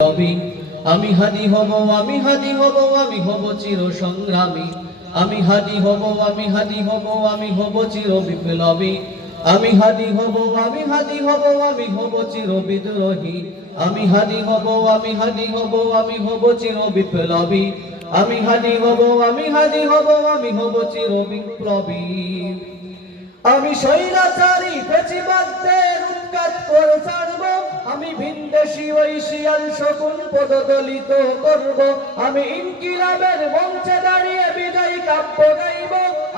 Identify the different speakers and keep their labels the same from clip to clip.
Speaker 1: রবি আমি হাদি হব আমি হাদি হব আমি হব চির সংগ্রামী আমি হাদি হব আমি হাদি হব আমি হব চির বিপ্লবী আমি হাদি হব আমি হাদি হব আমি হব চির বিদ্রোহী আমি হাদি হব আমি হাদি হব আমি হব চির বিপ্লবী আমি হাদি হব আমি হাদি হব আমি হব চির বিপ্লবী আমি স্বৈরাচারী পেচিবাদদের উৎখাত করে ছাড়ব। আমি ভিনদেশি ঐশিয়াল শকুন পদদলিত করব। আমি ইনকিলাবের মঞ্চে দাঁড়িয়ে বিজয় কাব্য গাইব।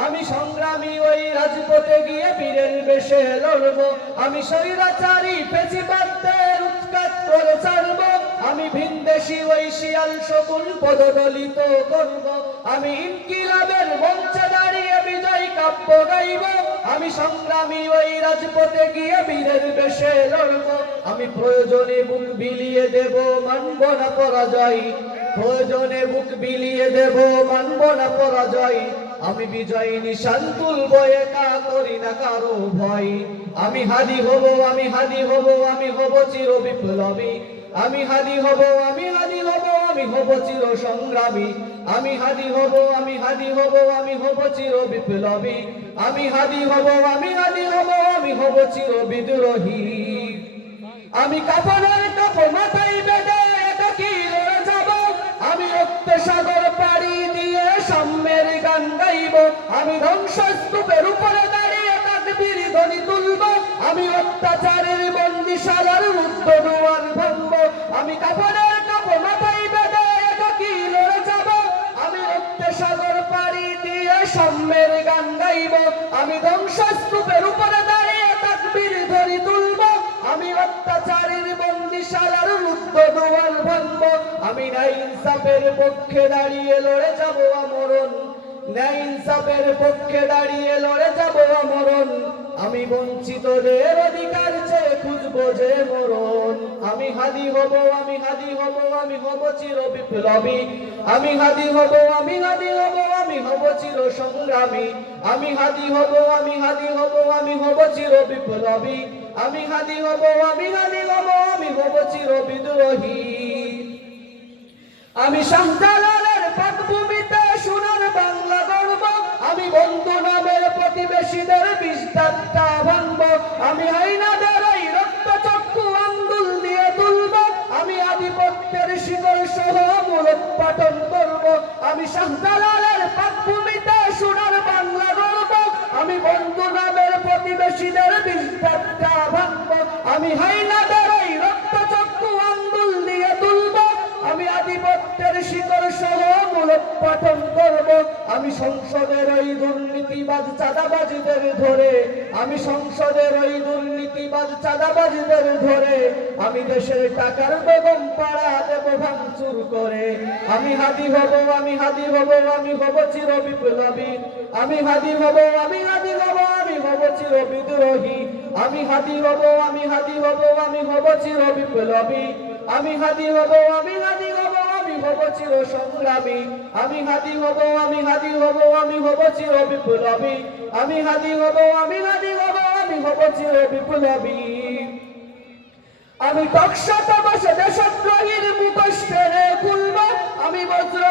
Speaker 1: আমি সংগ্রামী ওই রাজপথে গিয়ে বীরের বেশে লড়ব। আমি স্বৈরাচারী পেচিবাদদের উৎখাত করে ছাড়ব। আমি ভিনদেশি ঐশিয়াল শকুন পদদলিত করব। আমি ইনকিলাবের মঞ্চে কাব্য গাইব, আমি সংগ্রামী ওই রাজপথে গিয়ে বীরের বেশে লড়ব। আমি প্রয়োজনে বুক বিলিয়ে দেব, মানব না পরাজয়। প্রয়োজনে বুক বিলিয়ে দেব, মানব না পরাজয়। আমি বিজয় নিশান তুলব, একা করি না কারও ভয়। আমি হাদি হব, আমি হাদি হব, আমি হব চির বিপ্লবী। আমি হাদি হব, আমি হাদি হব, আমি হব চির সংগ্রামী। আমি হাদি হব, আমি হাদি হব, আমি হব চির বিপ্লবী। আমি হাদি হব, আমি হাদি হব, আমি হব চির বিদ্রোহী। আমি কাপড়ের কাপড় মাথায় বেঁধে লড়ে যাব। আমি রক্ত সাগর পাড়ি দিয়ে সাম্যের গান গাইব। আমি ধ্বংসস্তূপের উপরে দাঁড়িয়ে তাকবীর ধ্বনি তুলব। আমি অত্যাচারের বন্দিশালার রুদ্ধ দাঁড়িয়ে আমি আমি ইনসাফের পক্ষে দাঁড়িয়ে লড়ে যাব আমরণ। ইনসাফের পক্ষে দাঁড়িয়ে লড়ে যাব আমরণ। আমি বঞ্চিতদের অধিকার চেয়ে খুঁজবো যে মরণ। আমি হাদি হব, আমি হাদি হব, আমি হব চির বিপ্লবী। আমি হাদি হব, আমি হাদি হব আমি হব চির সংগ্রামী, আমি হাদি হব, আমি হাদি হব, আমি হব চির বিপ্লবী, আমি হাদি হব, আমি হাদি হব, আমি হব চির বিদ্রোহী। আমি শাহজালালের পাকভূমিতে সোনার বাংলা গর্ব আমি বন্ধু নামের প্রতিবেশীদের বিস্তারটা ভাঙব, আমি হাইনাদের এই রক্ত চক্ষু আঙ্গুল দিয়ে তুলব, আমি আধিপত্যের শিকড় সহ মূলোৎপাটন করব। আমি শাহজালালের পাকভূমিতে সোনার বাংলা গর্ব আমি বন্ধু নামের প্রতিবেশীদের বিস্তারটা ভাঙব। আমি হাইনাদের এই রক্ত চক্ষু আঙ্গুল দিয়ে তুলব। আমি আধিপত্যের শিকড় সহ মূলোৎপাটন করব। আমি সংসদের ওই দুর্নীতিবাজ চাঁদাবাজিদের ধরে। আমি সংসদের ওই দুর্নীতিবাজ চাঁদাবাজদের ধরে। আমি দেশের টাকার বেগম পাড়া দেব। করে আমি হাদি হব আমি হাদি হব আমি হব চির বিপ্লবী আমি হাদি হব আমি হাদি হব আমি হব চির বিদ্রোহী আমি হাদি হব আমি হাদি হব আমি হব চির বিপ্লবী আমি হাদি হব আমি হাদি হব আমি হব চির সংগ্রামী আমি হাদি হব আমি হাদি হব আমি হব চির বিপ্লবী আমি হাদি হব আমি হাদি হব আমি হব চির বিপ্লবী আমি টকশাতে বসে দেশদ্রোহীর মুখোশ আমি বজ্র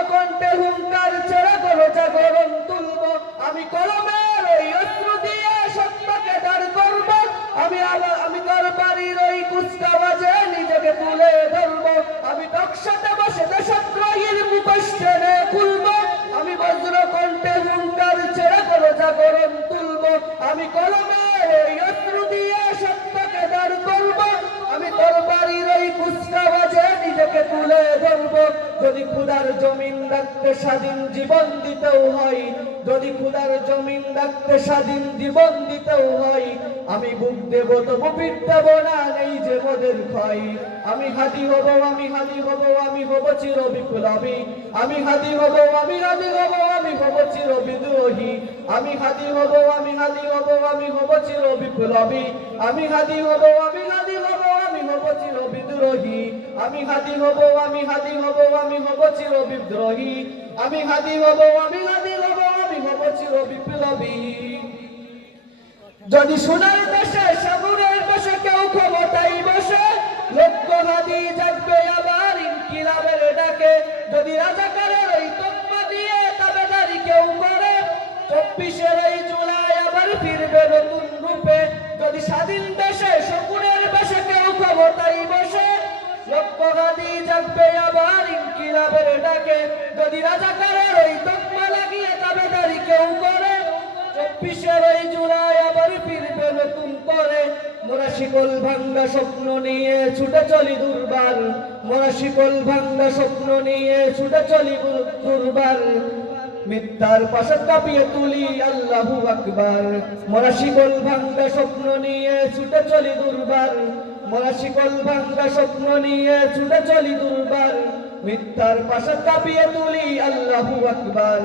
Speaker 1: হুঙ্কার ছেড়ে করো জাগরণ তুলব। আমি কলমের ওই অস্ত্র দিয়ে সত্যকে দাঁড় করব। আমি আমি তরবারির ওই কুচকা বাজে নিজেকে তুলে ধরব। আমি টকশাতে বসে দেশদ্রোহীর মুখোশ খুলব। আমি বজ্র কণ্ঠে হুঙ্কার ছেড়ে করো জাগরণ তুলব। আমি কলমের ওই অস্ত্র দিয়ে সত্যকে দাঁড় করব। আমি তরবারির ওই কুচকা বাজে নিজেকে তুলে ধরব। যদি খুদার জমিন রাখতে স্বাধীন জীবন দিতেও হয়, যদি খুদার জমিন রাখতে স্বাধীন জীবন দিতেও হয়, আমি বুক দেব তবু দেব না, নেই যে মোদের ক্ষয়। আমি হাদি হব, আমি হাদি হব, আমি হব চির বিপ্লবী। আমি হাদি হব, আমি হাদি হব, আমি হব চির বিদ্রোহী। আমি হাদি হব, আমি হাদি হব, আমি হব চির বিপ্লবী। আমি হাদি হব, আমি বিদ্রোহী। আমি হাদি হব, আমি হাদি হব, আমি হব চির বিদ্রোহী। আমি হাদি হব, আমি হাদি হব, আমি হব চির বিপ্লবী। যদি সোনার দেশে, সাগরের দেশে কেউ ক্ষমতাই বসে, লক্ষ হাতি জাগবে আবার ইনকিলাবের ডাকে।
Speaker 2: যদি
Speaker 1: রাজাকারের ওই তম্মা দিয়ে তাবেদারি কেউ করে, চব্বিশের এই জুলাই আবার ফিরবে নতুন রূপে। যদি
Speaker 2: স্বাধীন দেশে, শকুনের বেশে কেউ ক্ষমতাই বসে লক্ষ হাদি জাগবে আবার ইনকিলাবের ডাকে। যদি দাবেদারি কেউ করে। চব্বিশের ওই জুলাই আবার ফিরবে নতুন করে। মোরা শিকল ভাঙ্গা স্বপ্ন নিয়ে ছুটে চলি দুর্বার। মোরা শিকল ভাঙ্গা স্বপ্ন নিয়ে ছুটে চলি দুর্বার। মিথ্যার পাশে কাঁপিয়ে তুলি আল্লাহু আকবার। মোরা শিকল ভাঙ্গা স্বপ্ন নিয়ে ছুটে চলি দুর্বার। মোরা শিকল ভাঙ্গা স্বপ্ন নিয়ে ছুটে চলি দুর্বার মিথ্যার পাশে কাঁপিয়ে তুলি, আল্লাহু আকবার।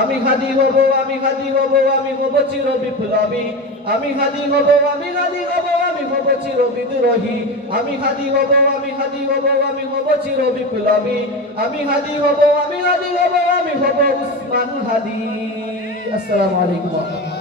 Speaker 2: আমি হাদি হব, আমি হাদি হব, আমি হব চির বিপ্লবী আমি হাদি হব, আমি হাদি হব, আমি হব চির বিদ্রোহী আমি হাদি হব, আমি হাদি হব, আমি হব চির বিপ্লবী আমি হাদি হব, আমি হাদি হব, আমি হব উসমান হাদি। আসসালামু আলাইকুম।